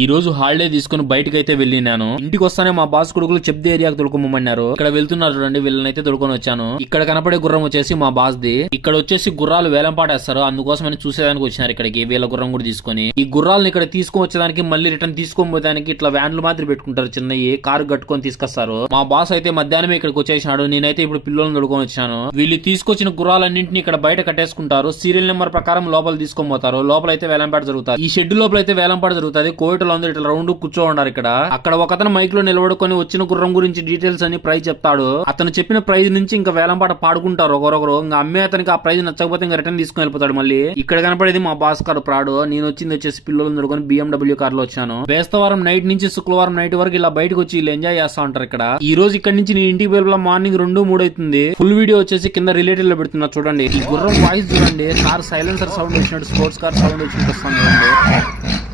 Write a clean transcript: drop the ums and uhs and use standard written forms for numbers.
ఈ రోజు హాలిడే తీసుకుని బయటకి అయితే వెళ్ళినాను. ఇంటికి వస్తానే మా బాస్ కొడుకులు చెప్దే ఏరియాకి తొడుకోమన్నారు. ఇక్కడ వెళ్తున్నారు చూడండి, వీళ్ళని అయితే తొడుకొని వచ్చాను. ఇక్కడ కనపడే గుర్రం వచ్చేసి మా బాస్ ది. ఇక్కడ వచ్చేసి గుర్రాలు వేలం పాటేస్తారు, అందుకోసమని చూసేదానికి వచ్చినారు ఇక్కడికి. వీళ్ళ గుర్రం కూడా తీసుకొని ఈ గుర్రాలను ఇక్కడ తీసుకొని వచ్చేదానికి మళ్ళీ రిటర్న్ తీసుకొని పోతానికి ఇట్లా వ్యాన్లు మాత్రం పెట్టుకుంటారు, చిన్నవి కారు కట్టుకొని తీసుకొస్తారు. మా బాస్ అయితే మధ్యాహ్నం ఇక్కడికి వచ్చేసినాడు. నేనైతే ఇప్పుడు పిల్లలను తొడుకొని వచ్చాను. వీళ్ళు తీసుకొచ్చిన గుర్రాలన్నింటినీ ఇక్కడ బయట కట్టేసుకుంటారు. సీరియల్ నెంబర్ ప్రకారం లోపల తీసుకొని పోతారు. లోపల అయితే వేలంపాట జరుగుతుంది. ఈ షెడ్ లోపల అయితే వేలంపాట జరుగుతుంది. కోయటలో అందరూ ఇట్లా రౌండ్ కూర్చో ఉన్నారు. అక్కడ ఒకతను మైక్ లో నిలబడుకొని వచ్చిన గుర్రం గురించి డీటెయిల్స్ అని ప్రైజ్ చెప్తాడు. అతను చెప్పిన ప్రైజ్ నుంచి ఇంకా వేలంపాట పాడుకుంటారు ఒకరొకరు. ఇంకా అమ్మే అతనికి ఆ ప్రైజ్ నచ్చకపోతే ఇంకా రిటర్న్ తీసుకుని వెళ్ళిపోతాడు. మళ్ళీ ఇక్కడ కనపడేది మా బాస్ కారు ప్రాడు. నేను వచ్చింది వచ్చేసి పిల్లలు దొరుకుని BMW కార్ లో వచ్చాను. బేస్తవారం నైట్ నుంచి శుక్రవారం నైట్ వరకు ఇలా బయటకు వచ్చి ఇలా ఎంజాయ్ చేస్తా ఉంటారు ఇక్కడ. ఈ రోజు ఇక్కడ నుంచి నేను ఇంటికి వెళ్ళి మార్నింగ్ 2-3 అవుతుంది. ఫుల్ వీడియో వచ్చేసి కింద రిలేటివ్ లో పెడుతున్నా చూడండి. ఈ గుర్రం వాయిస్ చూడండి, కార్ సైలెన్సర్ సౌండ్ వచ్చినట్టు, స్పోర్ట్స్ కార్ సౌండ్ వచ్చినట్టు వస్తుంది.